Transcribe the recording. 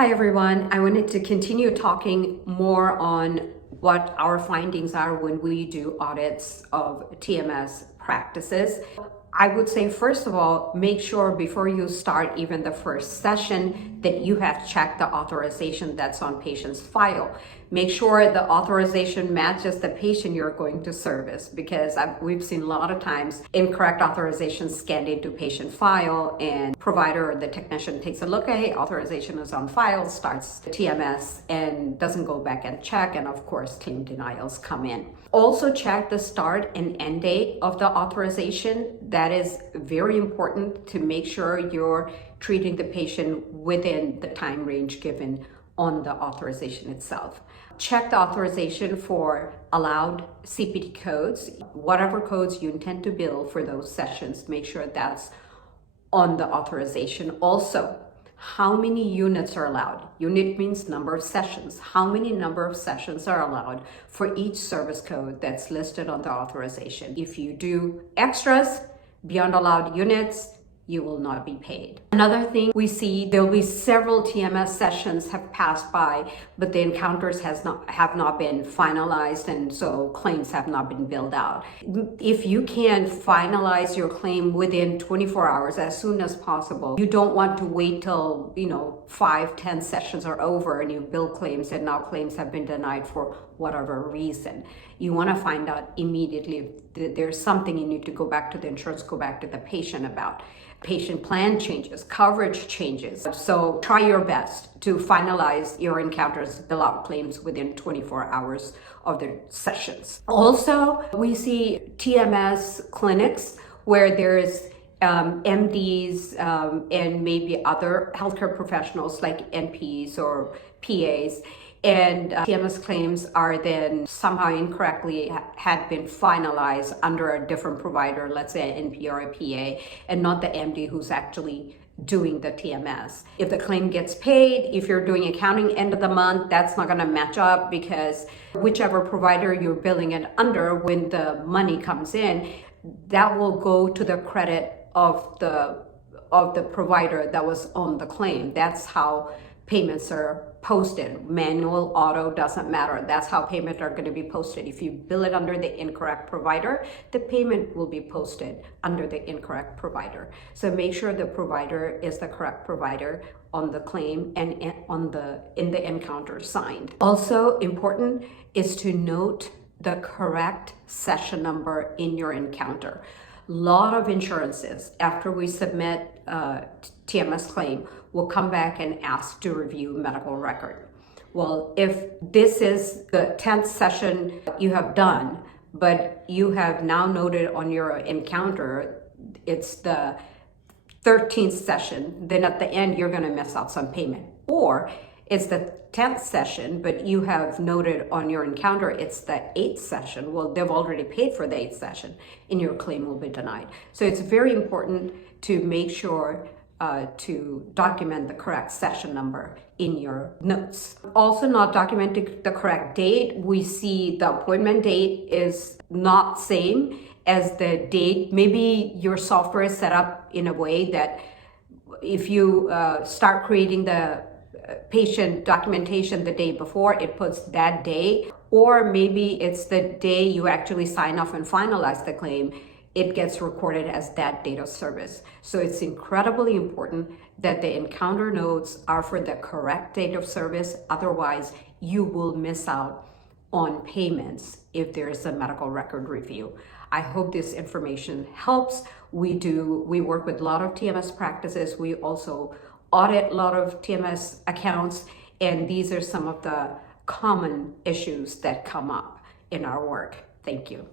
Hi everyone, I wanted to continue talking more on what our findings are when we do audits of TMS practices. I would say, first of all, make sure before you start even the first session that you have checked the authorization that's on patient's file. Make sure the authorization matches the patient you're going to service, because we've seen a lot of times incorrect authorization scanned into patient file, and provider or the technician takes a look at, hey, authorization is on file, starts the TMS and doesn't go back and check, and of course claim denials come in. Also check the start and end date of the authorization. That is very important to make sure you're treating the patient within the time range given on the authorization itself. Check the authorization for allowed CPT codes, whatever codes you intend to bill for those sessions, make sure that's on the authorization. Also, how many units are allowed? Unit means number of sessions. How many number of sessions are allowed for each service code that's listed on the authorization? If you do extras beyond allowed units, you will not be paid. Another thing we see, there'll be several TMS sessions have passed by, but the encounters have not been finalized, and so claims have not been billed out. If you can finalize your claim within 24 hours as soon as possible, you don't want to wait till 5-10 sessions are over and you bill claims and now claims have been denied for whatever reason. You want to find out immediately if there's something you need to go back to the insurance, go back to the patient about. Patient plan changes, coverage changes. So try your best to finalize your encounters, bill out claims within 24 hours of the sessions. Also, we see TMS clinics where there's MDs and maybe other healthcare professionals like NPs or PAs, and TMS claims are then somehow incorrectly had been finalized under a different provider, let's say an NP or a PA, and not the MD who's actually doing the TMS. If the claim gets paid, if you're doing accounting end of the month, that's not going to match up, because whichever provider you're billing it under, when the money comes in, that will go to the credit of the provider that was on the claim. That's how payments are posted. Manual, auto, doesn't matter. That's how payments are going to be posted. If you bill it under the incorrect provider, the payment will be posted under the incorrect provider. So make sure the provider is the correct provider on the claim and in the encounter signed. Also important is to note the correct session number in your encounter. Lot of insurances, after we submit TMS claim, will come back and ask to review medical record. Well, if this is the 10th session you have done, but you have now noted on your encounter it's the 13th session, then at the end you're going to miss out some payment. Or it's the 10th session, but you have noted on your encounter it's the 8th session. Well, they've already paid for the 8th session and your claim will be denied. So it's very important to make sure to document the correct session number in your notes. Also, not documenting the correct date. We see the appointment date is not same as the date. Maybe your software is set up in a way that if you start creating the patient documentation the day before, it puts that day, or maybe it's the day you actually sign off and finalize the claim, it gets recorded as that date of service. So it's incredibly important that the encounter notes are for the correct date of service. Otherwise, you will miss out on payments if there is a medical record review. I hope this information helps. We work with a lot of TMS practices. We also audit a lot of TMS accounts, and these are some of the common issues that come up in our work. Thank you.